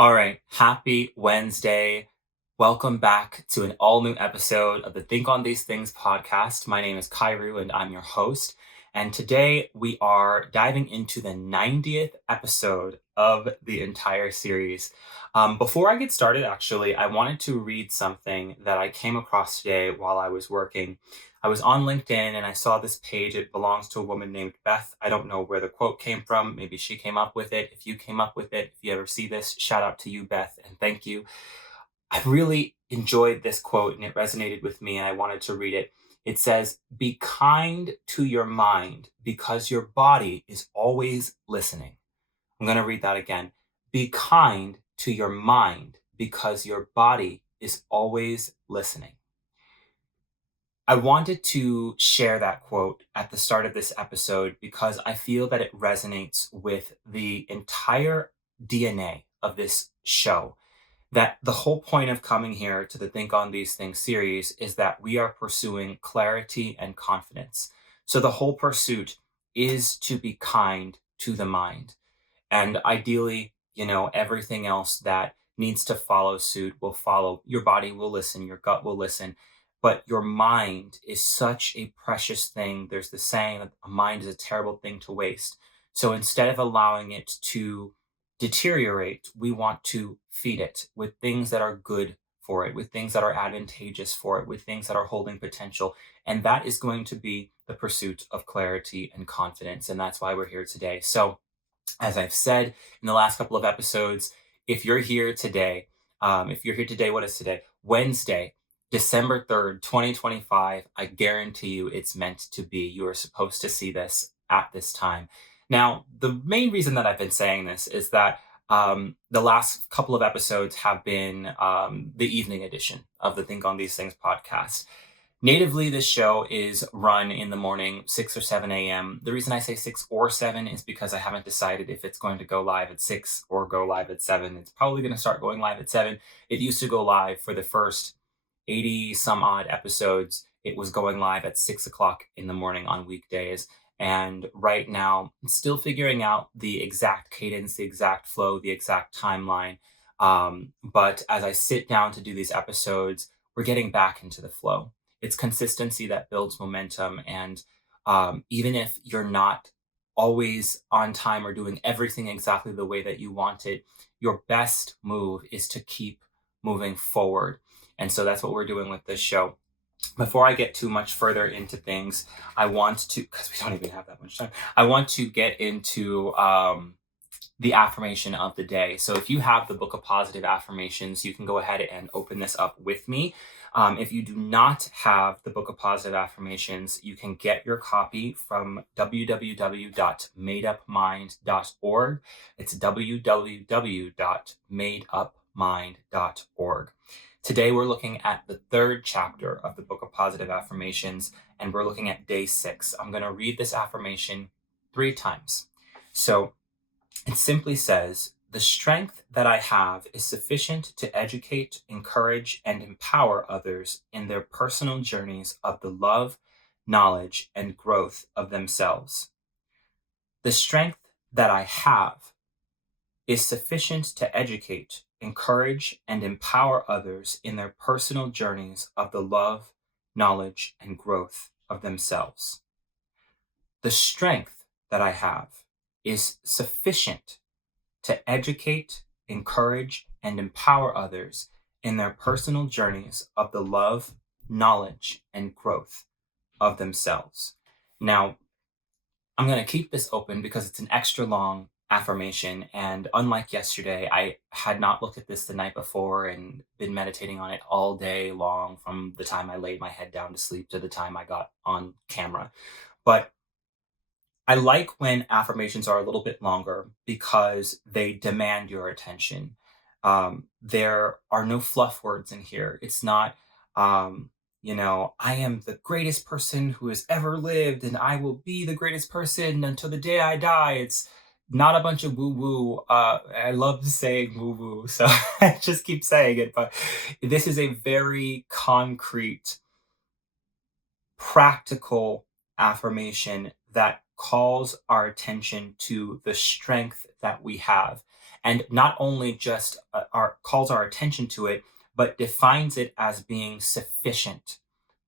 All right, happy Wednesday. Welcome back to an all new episode of the Think on These Things podcast. My name is Kairu and I'm your host. And today we are diving into the 90th episode of the entire series. Before I get started, actually, I wanted to read something that I came across today while I was working. I was on LinkedIn and I saw this page. It belongs to a woman named Beth. I don't know where the quote came from. Maybe she came up with it. If you came up with it, if you ever see this, shout out to you, Beth, and thank you. I really enjoyed this quote and it resonated with me and I wanted to read it. It says, "Be kind to your mind because your body is always listening." I'm going to read that again. Be kind to your mind because your body is always listening. I wanted to share that quote at the start of this episode because I feel that it resonates with the entire DNA of this show. That the whole point of coming here to the Think on These Things series is that we are pursuing clarity and confidence. So the whole pursuit is to be kind to the mind. And ideally, everything else that needs to follow suit will follow. Your body will listen, your gut will listen, but your mind is such a precious thing. There's the saying that a mind is a terrible thing to waste. So instead of allowing it to deteriorate, we want to feed it with things that are good for it, with things that are advantageous for it, with things that are holding potential. And that is going to be the pursuit of clarity and confidence. And that's why we're here today. So, as I've said in the last couple of episodes, if you're here today, what is today? Wednesday, December 3rd, 2025, I guarantee you it's meant to be. You are supposed to see this at this time. Now, the main reason that I've been saying this is that the last couple of episodes have been the evening edition of the Think on These Things podcast. Natively, this show is run in the morning, 6 or 7 a.m. The reason I say 6 or 7 is because I haven't decided if it's going to go live at 6 or go live at 7. It's probably going to start going live at 7. It used to go live for the first 80 some odd episodes. It was going live at 6 o'clock in the morning on weekdays. And right now, I'm still figuring out the exact cadence, the exact flow, the exact timeline. But as I sit down to do these episodes, we're getting back into the flow. It's consistency that builds momentum. And even if you're not always on time or doing everything exactly the way that you want it, your best move is to keep moving forward. And so that's what we're doing with this show. Before I get too much further into things, I want to, because we don't even have that much time, I want to get into the affirmation of the day. So if you have the book of positive affirmations, you can go ahead and open this up with me. If you do not have the book of positive affirmations, you can get your copy from www.madeupmind.org. It's www.madeupmind.org. Today, we're looking at the third chapter of the book of positive affirmations, and we're looking at day 6. I'm going to read this affirmation 3 times. So it simply says, "The strength that I have is sufficient to educate, encourage, and empower others in their personal journeys of the love, knowledge, and growth of themselves. The strength that I have is sufficient to educate, encourage, and empower others in their personal journeys of the love, knowledge, and growth of themselves. The strength that I have is sufficient to educate, encourage, and empower others in their personal journeys of the love, knowledge, and growth of themselves." Now, I'm going to keep this open because it's an extra long affirmation. And unlike yesterday, I had not looked at this the night before and been meditating on it all day long from the time I laid my head down to sleep to the time I got on camera. But I like when affirmations are a little bit longer because they demand your attention. There are no fluff words in here. It's not, I am the greatest person who has ever lived and I will be the greatest person until the day I die. It's not a bunch of woo woo. I love saying woo woo, so I just keep saying it. But this is a very concrete, practical affirmation that calls our attention to the strength that we have. and not only just calls our attention to it, but defines it as being sufficient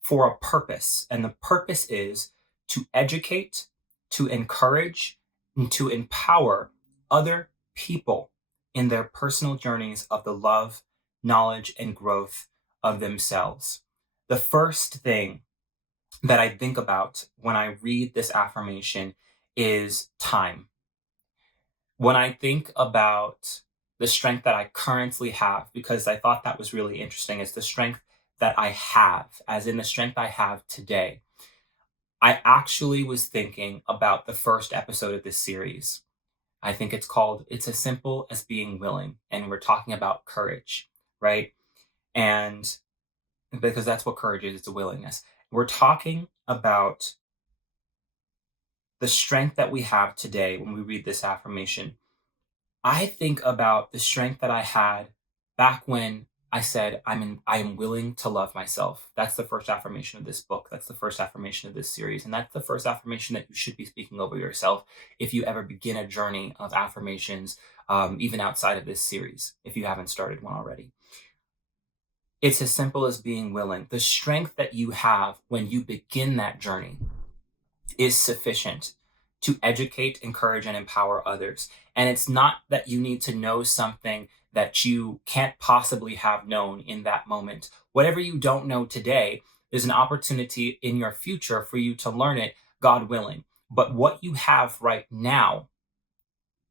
for a purpose. And the purpose is to educate, to encourage, and to empower other people in their personal journeys of the love, knowledge, and growth of themselves. The first thing that I think about when I read this affirmation is time. When I think about the strength that I currently have, because I thought that was really interesting, is the strength that I have, as in the strength I have today. I actually was thinking about the first episode of this series. I think it's called It's as Simple as Being Willing. And we're talking about courage, right? And because that's what courage is, it's a willingness. We're talking about the strength that we have today when we read this affirmation. I think about the strength that I had back when I said I am willing to love myself. That's the first affirmation of this book. That's the first affirmation of this series. And that's the first affirmation that you should be speaking over yourself if you ever begin a journey of affirmations, even outside of this series, if you haven't started one already. It's as simple as being willing. The strength that you have when you begin that journey is sufficient to educate, encourage, and empower others. And it's not that you need to know something that you can't possibly have known in that moment. Whatever you don't know today, there's an opportunity in your future for you to learn it, God willing. But what you have right now,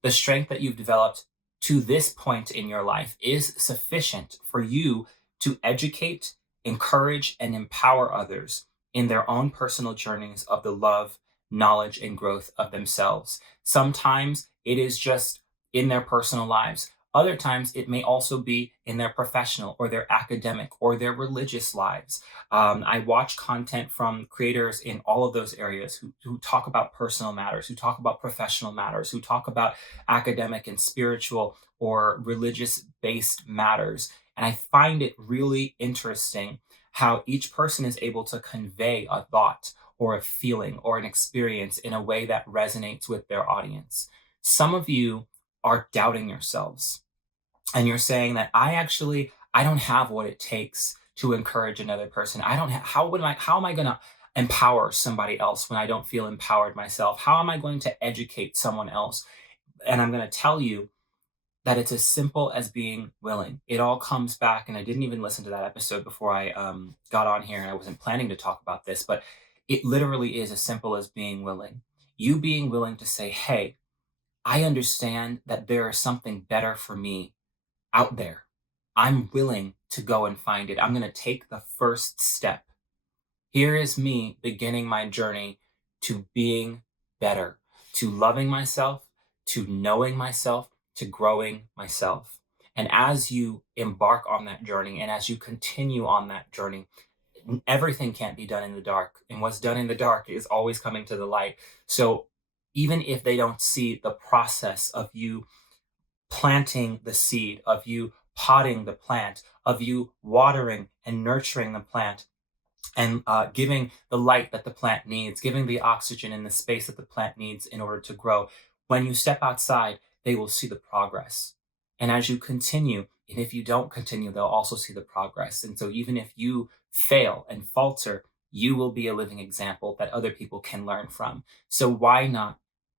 the strength that you've developed to this point in your life, is sufficient for you to educate, encourage, and empower others in their own personal journeys of the love, knowledge, and growth of themselves. Sometimes it is just in their personal lives. Other times it may also be in their professional or their academic or their religious lives. I watch content from creators in all of those areas who talk about personal matters, who talk about professional matters, who talk about academic and spiritual or religious based matters. And I find it really interesting how each person is able to convey a thought or a feeling or an experience in a way that resonates with their audience. Some of you are doubting yourselves and you're saying that I don't have what it takes to encourage another person. I don't have, how am I going to empower somebody else when I don't feel empowered myself? How am I going to educate someone else? And I'm going to tell you that it's as simple as being willing. It all comes back, and I didn't even listen to that episode before I got on here, and I wasn't planning to talk about this, but it literally is as simple as being willing. You being willing to say, hey, I understand that there is something better for me out there. I'm willing to go and find it. I'm going to take the first step. Here is me beginning my journey to being better, to loving myself, to knowing myself, to growing myself. And as you embark on that journey and as you continue on that journey, everything can't be done in the dark. And what's done in the dark is always coming to the light. So even if they don't see the process of you planting the seed, of you potting the plant, of you watering and nurturing the plant, and giving the light that the plant needs, giving the oxygen and the space that the plant needs in order to grow. When you step outside, they will see the progress. And as you continue, and if you don't continue, they'll also see the progress. And so even if you fail and falter, you will be a living example that other people can learn from. So why not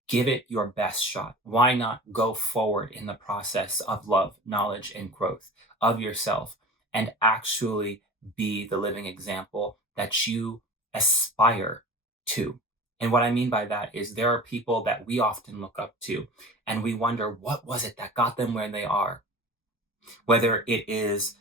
give it your best shot? Why not go forward in the process of love, knowledge, and growth of yourself and actually be the living example that you aspire to? And what I mean by that is there are people that we often look up to and we wonder, what was it that got them where they are? Whether it is,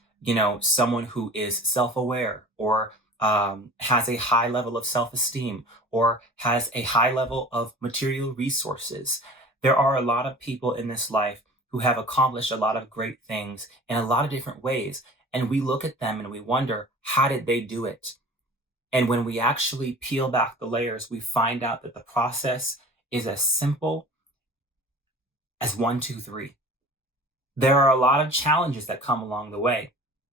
someone who is self-aware or has a high level of self-esteem or has a high level of material resources. There are a lot of people in this life who have accomplished a lot of great things in a lot of different ways. And we look at them and we wonder, how did they do it? And when we actually peel back the layers, we find out that the process is as simple as one, two, three. There are a lot of challenges that come along the way.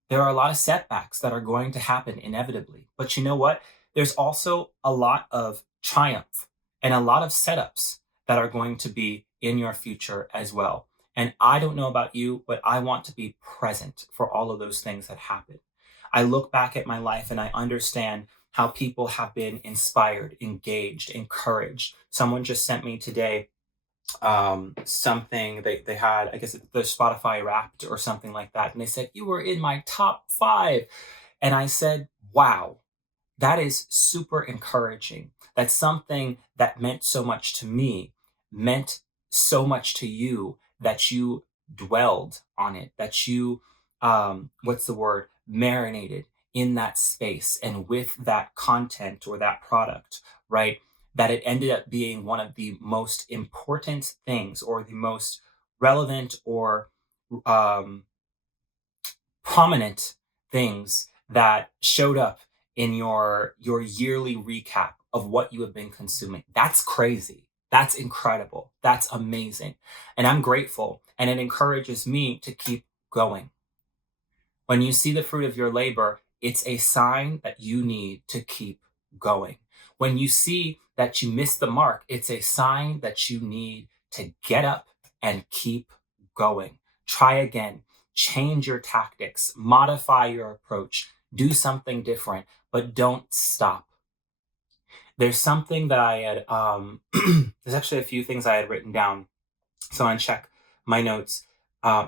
There are a lot of setbacks that are going to happen inevitably. But you know what? There's also a lot of triumph and a lot of setups that are going to be in your future as well. And I don't know about you, but I want to be present for all of those things that happen. I look back at my life and I understand how people have been inspired, engaged, encouraged. Someone just sent me today something they had, I guess the Spotify Wrapped or something like that, and they said you were in my top 5, and I said, wow, that is super encouraging. That's something that meant so much to me, meant so much to you, that you dwelled on it, that you, what's the word, marinated in that space and with that content or that product, right? That it ended up being one of the most important things or the most relevant or um, prominent things that showed up in your yearly recap of what you have been consuming. That's crazy. That's incredible. That's amazing. And I'm grateful, and it encourages me to keep going. When you see the fruit of your labor, it's a sign that you need to keep going. When you see that you missed the mark, it's a sign that you need to get up and keep going. Try again, change your tactics, modify your approach, do something different, but don't stop. There's something that I had, there's actually a few things I had written down, so I check my notes.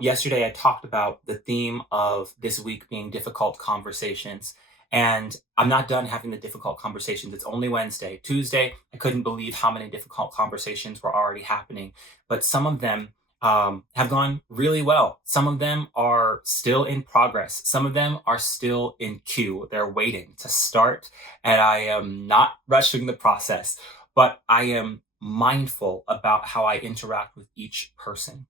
Yesterday, I talked about the theme of this week being difficult conversations. And I'm not done having the difficult conversations. It's only Wednesday. Tuesday, I couldn't believe how many difficult conversations were already happening. But some of them have gone really well. Some of them are still in progress. Some of them are still in queue. They're waiting to start. And I am not rushing the process, but I am mindful about how I interact with each person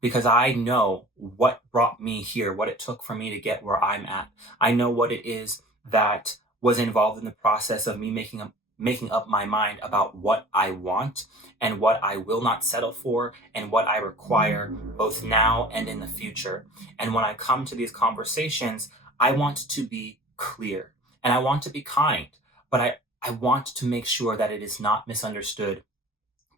because I know what brought me here, what it took for me to get where I'm at. I know what it is that was involved in the process of me making up my mind about what I want and what I will not settle for and what I require both now and in the future. And when I come to these conversations, I want to be clear and I want to be kind, but I want to make sure that it is not misunderstood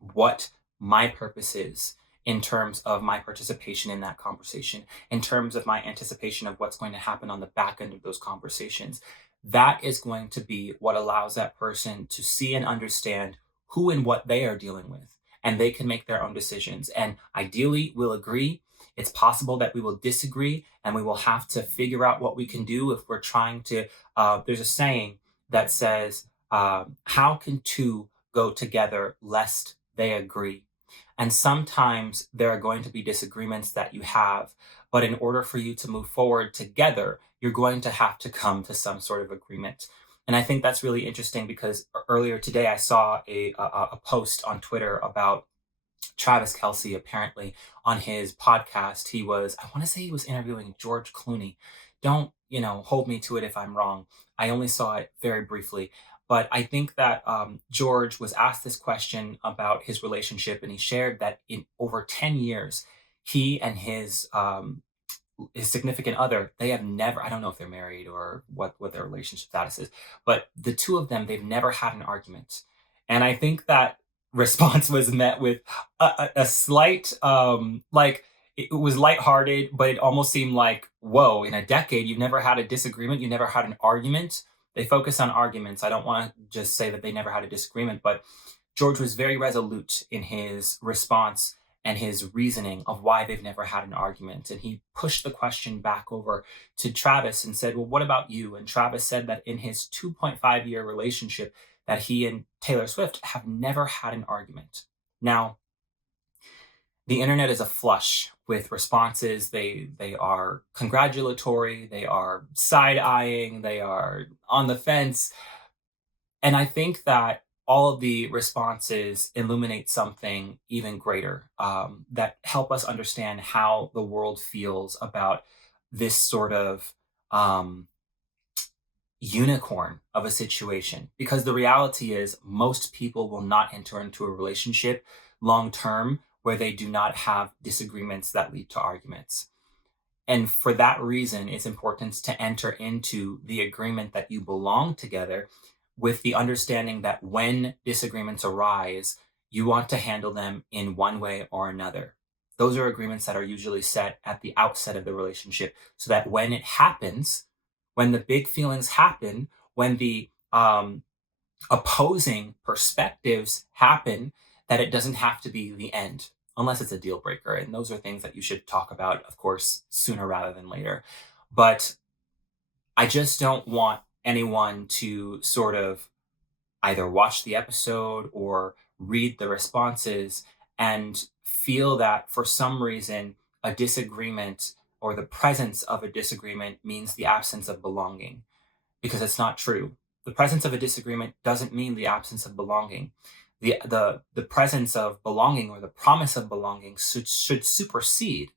what my purpose is in terms of my participation in that conversation, in terms of my anticipation of what's going to happen on the back end of those conversations. That is going to be what allows that person to see and understand who and what they are dealing with. And they can make their own decisions. And ideally, we'll agree. It's possible that we will disagree and we will have to figure out what we can do if we're trying to. There's a saying that says, how can two go together lest they agree? And sometimes there are going to be disagreements that you have, but in order for you to move forward together, you're going to have to come to some sort of agreement. And I think that's really interesting because earlier today I saw a post on Twitter about Travis Kelsey. Apparently on his podcast, I want to say he was interviewing George Clooney. Don't, hold me to it if I'm wrong. I only saw it very briefly. But I think that George was asked this question about his relationship, and he shared that in over 10 years, he and his significant other, they have never, I don't know if they're married or what their relationship status is, but the two of them, they've never had an argument. And I think that response was met with a slight, like, it was lighthearted, but it almost seemed like, whoa, in a decade, you've never had a disagreement, you never had an argument. They focus on arguments. I don't want to just say that they never had a disagreement, but George was very resolute in his response and his reasoning of why they've never had an argument. And he pushed the question back over to Travis and said, well, what about you? And Travis said that in his 2.5 year relationship, that he and Taylor Swift have never had an argument. Now, the internet is aflush with responses. They are congratulatory, they are side-eyeing, they are on the fence. And I think that all of the responses illuminate something even greater, that help us understand how the world feels about this sort of um, unicorn of a situation. Because the reality is, most people will not enter into a relationship long term where they do not have disagreements that lead to arguments. And for that reason, it's important to enter into the agreement that you belong together with the understanding that when disagreements arise, you want to handle them in one way or another. Those are agreements that are usually set at the outset of the relationship so that when it happens, when the big feelings happen, when the opposing perspectives happen, that it doesn't have to be the end, unless it's a deal breaker. And those are things that you should talk about, of course, sooner rather than later. But I just don't want anyone to sort of either watch the episode or read the responses and feel that for some reason a disagreement or the presence of a disagreement means the absence of belonging, because it's not true. The presence of a disagreement doesn't mean the absence of belonging. The presence of belonging or the promise of belonging should supersede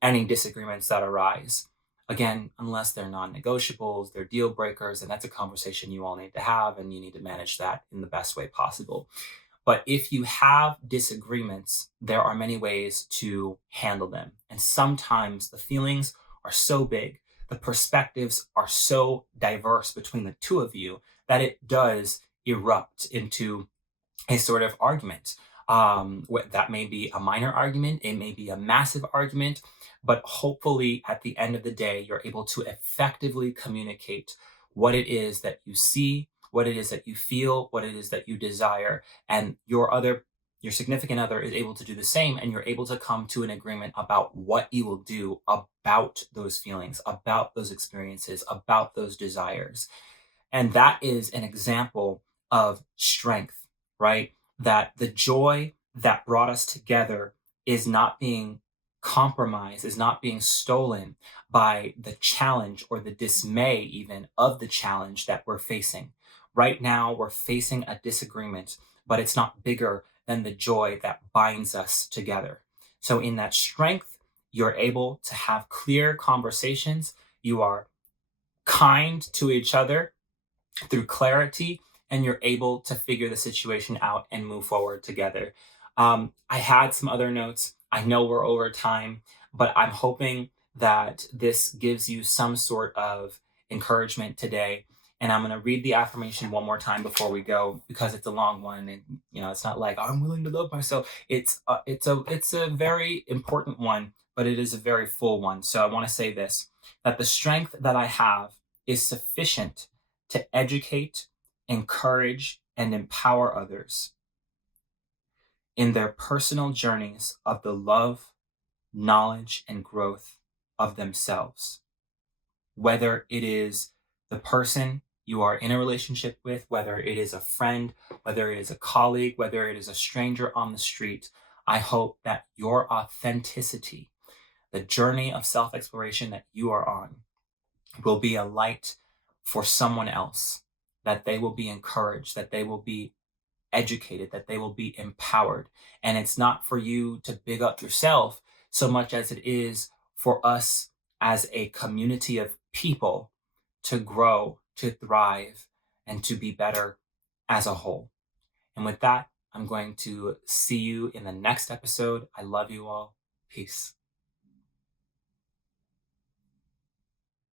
any disagreements that arise. Again, unless they're non negotiables, they're deal breakers, and that's a conversation you all need to have, and you need to manage that in the best way possible. But if you have disagreements, there are many ways to handle them. And sometimes the feelings are so big, the perspectives are so diverse between the two of you that it does erupt into a sort of argument. That may be a minor argument, it may be a massive argument, but hopefully at the end of the day, you're able to effectively communicate what it is that you see, what it is that you feel, what it is that you desire, and your significant other is able to do the same, and you're able to come to an agreement about what you will do about those feelings, about those experiences, about those desires. And that is an example of strength, right? That the joy that brought us together is not being compromised, is not being stolen by the challenge or the dismay, even of the challenge that we're facing. Right now, we're facing a disagreement, but it's not bigger than the joy that binds us together. So, in that strength, you're able to have clear conversations. You are kind to each other through clarity, and you're able to figure the situation out and move forward together. I had some other notes. I know we're over time, but I'm hoping that this gives you some sort of encouragement today. And I'm going to read the affirmation one more time before we go, because it's a long one, and it's not like I'm willing to love myself. It's a very important one, but it is a very full one. So I want to say this: that the strength that I have is sufficient to educate, encourage, and empower others in their personal journeys of the love, knowledge, and growth of themselves. Whether it is the person you are in a relationship with, whether it is a friend, whether it is a colleague, whether it is a stranger on the street, I hope that your authenticity, the journey of self exploration that you are on, will be a light for someone else, that they will be encouraged, that they will be educated, that they will be empowered. And it's not for you to big up yourself so much as it is for us as a community of people to grow, to thrive, and to be better as a whole. And with that, I'm going to see you in the next episode. I love you all. Peace.